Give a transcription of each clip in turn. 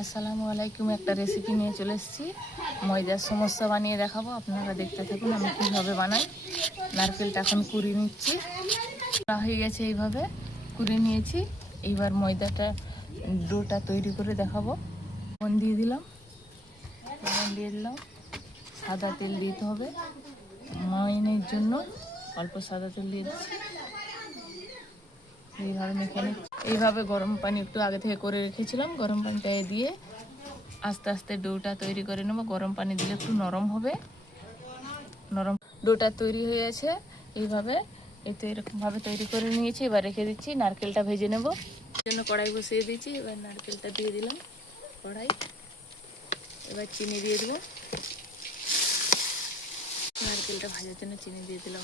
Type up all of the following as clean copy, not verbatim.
আসসালামু আলাইকুম। একটা রেসিপি নিয়ে চলে এসেছি। ময়দার সমস্যা বানিয়ে দেখাবো, আপনারা দেখতে থাকুন আমি কীভাবে বানাই। নারকেলটা এখন কুড়িয়ে নিচ্ছি। হয়ে গেছে, এইভাবে কুড়িয়ে নিয়েছি। এইবার ময়দাটা ডোটা তৈরি করে দেখাবো। লবণ দিয়ে দিলাম, সাদা তেল দিতে হবে ময়নের জন্য। অল্প সাদা তেল দিয়ে দিচ্ছি। এইভাবে মেখে নিচ্ছি। এইভাবে গরম পানি একটু আগে থেকে করে রেখেছিলাম, গরম পানিটা দিয়ে আস্তে আস্তে ডোটা তৈরি করে নেব। গরম পানি দিলে একটু নরম হবে। ডোটা তৈরি হয়ে গেছে। এইভাবে এরকমভাবে তৈরি করে নিয়েছি। এবার রেখে দিচ্ছি। নারকেলটা ভেজে নেব জন্য কড়াই বসিয়ে দিয়েছি। এবার নারকেলটা দিয়ে দিলাম কড়াই। এবার চিনি দিয়ে দেবো। নারকেলটা ভাজার জন্য চিনি দিয়ে দিলাম।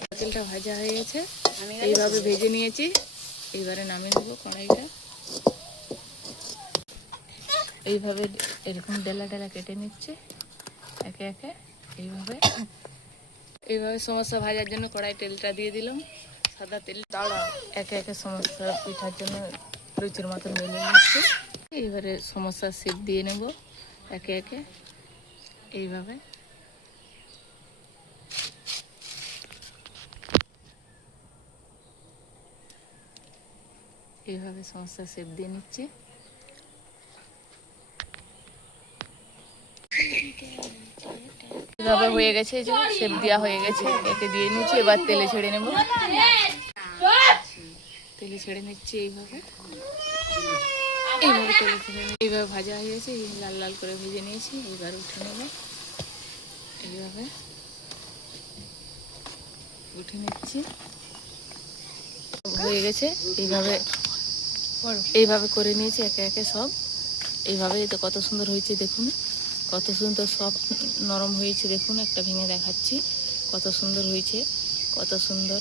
নারকেলটা ভাজা হয়ে গেছে, এইভাবে ভেজে নিয়েছি। এইবারে নামিয়ে দেবো কড়াইটা। এইভাবে এরকম ডেলা ডেলা কেটে নিচ্ছে একে একে। এইভাবে সমস্যা ভাজার জন্য কড়াই তেলটা দিয়ে দিলাম, সাদা তেল। একে একে সমস্যা পিঠার জন্য লুচির মতো মেলে নিচ্ছে। এইবারে সমস্যার শেপ দিয়ে নেব একে একে। এইভাবে সমস্যার শেপ দিয়ে নিচ্ছি। এভাবে হয়ে গেছে, যে শেপ দেওয়া হয়ে গেছে, একে দিয়ে নিচ্ছি। এবার তেলে ছেড়ে নেব। তেলে ছেড়ে নিচ্ছি এইভাবে তেলে ছেড়ে এইভাবে ভাজা হয়ে গেছে। লাল লাল করে ভেজে নিয়েছি। এবার উঠে নেব। এইভাবে উঠে নিচ্ছি। হয়ে গেছে। এইভাবে করে নিয়েছি একে একে সব। এইভাবে তো কত সুন্দর হয়েছে দেখুন, কত সুন্দর সব নরম হয়েছে। দেখুন একটা ভেঙে দেখাচ্ছি, কত সুন্দর হয়েছে, কত সুন্দর